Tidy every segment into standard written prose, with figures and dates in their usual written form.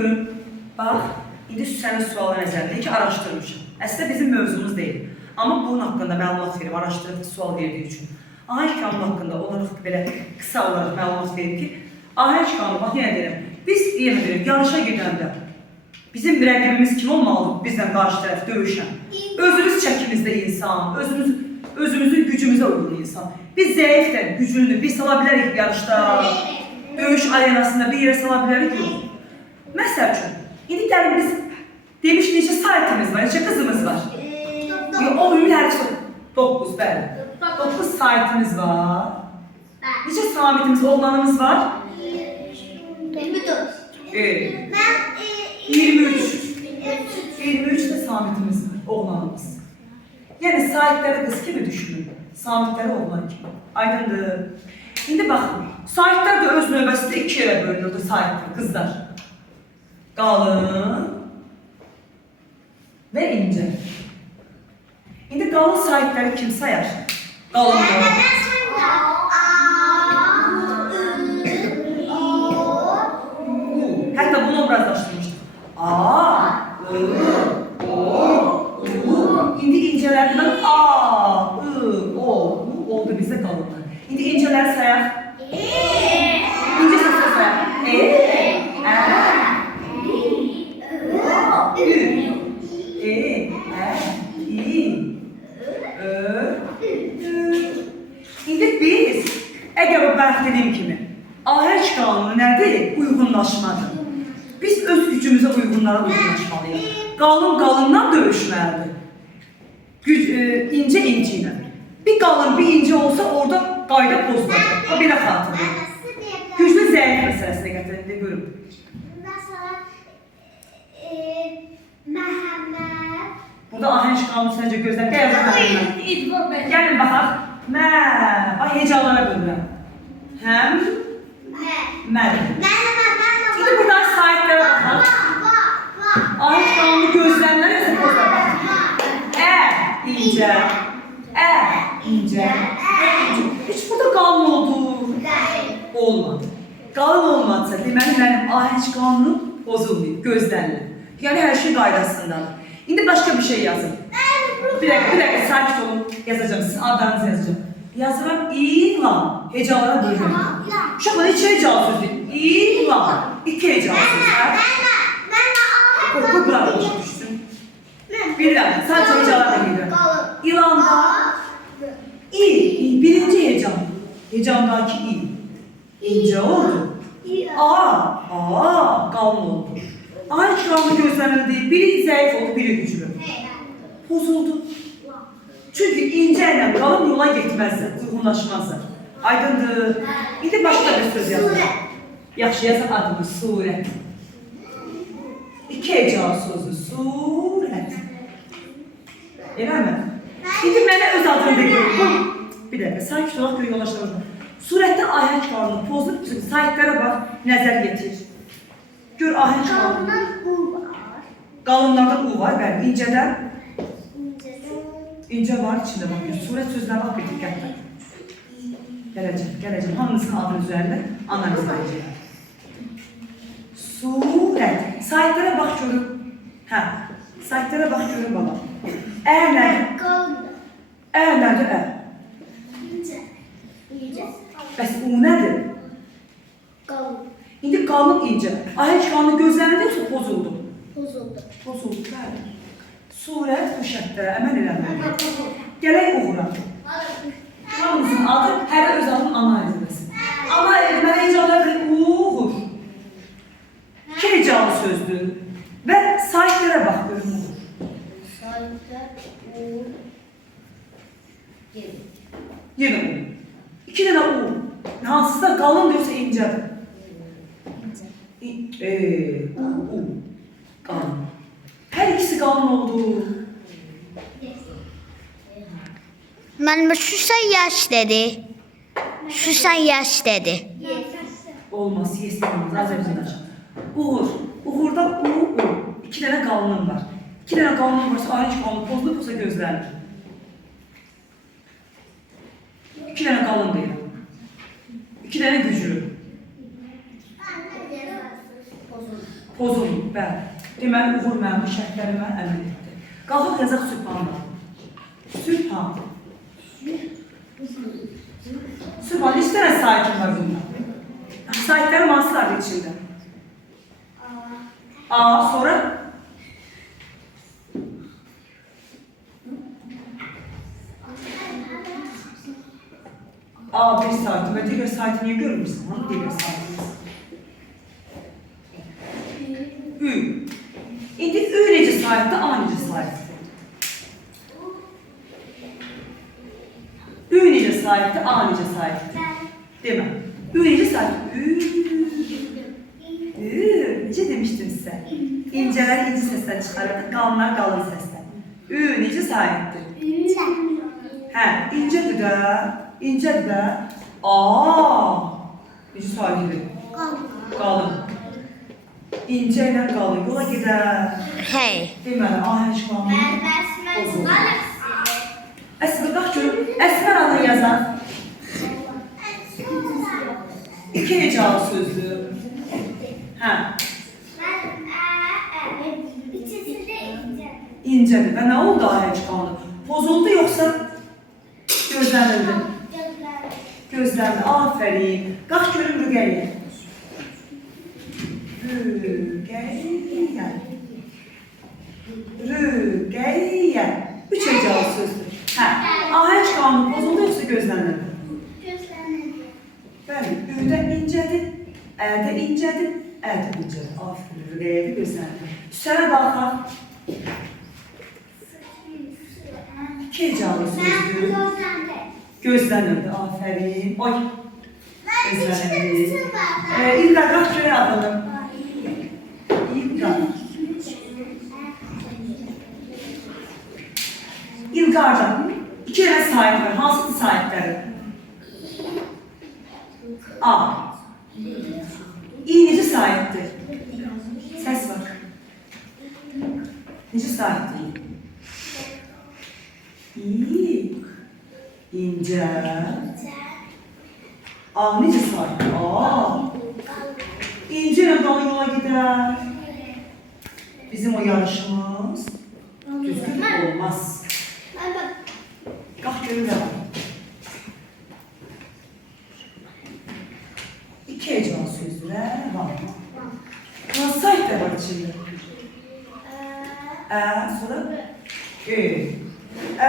görün. Bax, indi sənin sualına nəzərində ki, araşdırmışam. Əslində bizim mövzumuz deyil. Amma bunun haqqında məlumat verib, araşdırıb sual verdiyi üçün. Ahəng kanunu haqqında olaraq belə qısa olaraq məlumat verib ki, ahəng kanunu, bax yenə deyirəm, biz yenə deyirəm, yarışa gedəndə bizim rəqibimiz kim olmalıdır bizdən qarşı tərəf döyüşən? Özümüz çəkimizdə insan, özümüzün gücümüzə uyğun insan. Biz zəifdən, güclünü biz sala bilərik yarışda, döyüş arenasında bir yerə sala bilərik yox. Məsəl üçün, indi gəlin biz demiş neçə saytımız var, neçə qızımız var. O ümumi hər şey 9, bəli. 9 saytımız var. Neçə samitimiz, oğlanımız var? 24. 23. 23 de samitimiz var, oğlanımız. Yəni sahipləri qız kimi düşünün, samitləri oğlan kimi. Aydındır. İndi baxın, sahiplər də öz növbəsində 2 yerə bölünürdü sahiplər, qızlar. Qalın və incə. İndi qalın sahipləri kim sayar? Qalınları. Hətta bunu obrazlaşdırmışdım. A, I, O, U. İndi incələrdən A, I, O, U oldu bizə qalınlar. İndi incələri sayaq. İncə səslə sayaq. E, Ə, Ü, E, Ə, İ, Ö, Ü. İndi biz, əgər o bərk dediyim kimi, ahəng qanunu nədir? Uyğunlaşmadır. Biz öz gücümüzə uyğunlara uyğunlaşmalıyıq. Qalın qalından döyüşməlidir. İncə incə ilə. Bir qalın, bir incə olsa orada qayda pozulacaq. O belə xatırlayın. Güclü zəif məsələsində gətirildi, görün. Burada ahəng qanunu səncə gözlər. Gəlin baxaq. Mə, bax hecalara bölürəm. Həm, mədir. İndi buradan sahiplərə baxaq. Ahəng qanunu gözlərlər, yoxsa pozlar baxaq. Ə, incə. Ə, incə. Heç burada qalın oldu. Olmadı. Qalın olmadsa, deməli mənim ahəng qanunu pozulmayıb, gözlərlər. Yəni hər şey qaydasındadır. İndi başqa bir şey yazın. Bir dəqiqə, sakit olun. Yazacağım, sizin adlarınızı yazacağım. Yazıram İlan. Hecalara bölürüm. Uşaqlar, iki hecalı söz deyil. İlan. 2 hecalı söz. Qoy, bunlar da başa düşsün. Bir dəqiqə, sadəcə hecalar da gedirəm. İlanda İ, birinci hecan. Hecandakı İ. İncə oldu. A, qalın oldu. Ahəng qanunu gözlənildi. Biri zəif oldu, biri güclü. Pozuldu. Çünki incə ilə qalın yola getməzlər, uyğunlaşmazlar. Aydındır. İndi başqa bir söz yazın. Yaxşı, yazın adını, surət. 2 hecalı sözü, surət. Eləmi? İndi mənə öz adını da görün. Bir dəqiqə, sakit olaq görə yollaşdırılır. Surətdə ahəng qanunu pozulub, saytlara bax, nəzər yetir. Gör ahəng qanunu. Qalınlardan U var, bəli, incədən. İncə var içində bakın. Surət sözlərə bax bir diqqətlə. Gələcəm. Hamısının adının üzərində analiz edəcək. Surət. Saytlara bax görün. Hə, saytlara bax görün baba. Ə nədir? Ə nədir? Ə. Bəs U nədir? İndi qalın incə. Ahəng qanunu gözlənildi yoxsa pozuldu? Pozuldu, bəli. Surət bu şərtlərə əməl eləməlidir. Gələk uğura. Hamımızın adı hərə öz adının analiz edilsin. Ana eləməli hecalar uğur. 2 hecalı sözdür. Və sahiplərə bax görün uğur. Yenə uğur. 2 dənə uğur. Hansısı da qalın diyorsa incədir. Qalın. Hər ikisi qalın oldu. Mən Şuşa yaş dedi. Şuşa yaş dedi. Olmaz, yes olmaz. Azərbaycan açıq. Uğur. Uğurda U. 2 dənə qalınım var. 2 dənə qalınım varsa ahəng qanunu pozulub yoxsa gözlərilir. 2 dənə qalın deyil. 2 dənə güclü. Pozuldu. pozulmur, bəli. Deməli, Uğur mənim bu şərtlərimə əməl etdi. Qalxaq yazaq Sübhanla. Sübhan. Sübhan, neçə dənə saytım var bunda? Saytların hansılardır içində? A, sonra? A, bir saytım. Və digər saytı niyə görmürsən? Hanı digər saytımız? Ü. İndi Ü necə saytdır, A necə saytdır? Ü necə saytdır, A necə saytdır? Demə. Ü necə saytdır? Ü, necə demişdim sizə? İncələr inci səslər çıxarırdı, qalınlar qalın səslər. Ü necə saytdır? Hə, incədir də, incədir də. A, necə saytdır? Qalın. İncə ilə qalın, yola gedər. Hey. Deməli, ahəng qalın. Əsmər, qalx görüm. Əsmər adını yazaq. İki hecalı sözdür. Hə. İncədir. Və nə oldu ahəng qalın? Pozuldu yoxsa gözlənildi? Gözləndi. Afərin. Qalx görüm Rüqəyyə. Rüqəyyə. Rüqəyyə. Üç hecalı sözdür. Hə. Ahəng qalın pozuldu yoxsa gözlənildi? Bəli. Üdə incədir. Ədə incədir. Ədə incədir. Afərin. Rüqəyyədə gözlənildi. Üstələ qalxaq. İki hecalı sözdür. Gözlənildi. Afərin. Oy. Gözlənildi. İlqar, qalx görək adını. İlqar. İlqarda iki dənə sahib var. Hansıdır sahibləri? A. İ necə sahibdir? Səs var. Necə sahibdir? İ. İncə. A necə sahibdir? A. İncə ilə qalın yola gedər. Bizim o yarışımız düzgün olmaz. Qalx görürəm. İki hecalı sözdürlər var. Hansı saytlar var içində? Ə, sonra Ö.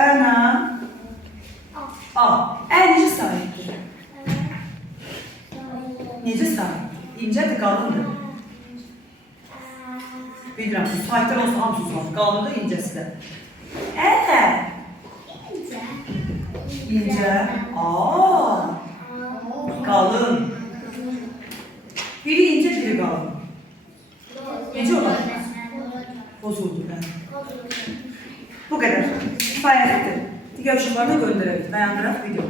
Ənə. A. Ə necə saytdır? Necə saytdır? İncədir, qalındır. Bilirəm, saytlar olsa hamısı uzaq. Qalındır, incəsi də. Ə. İncə. A. Qalın. Biri incə, biri qalın. Necə olar? Bozuldu mən. Bu qədər. Kifayətdir. Digər uşaqları da göndərək. Dayandıraq video.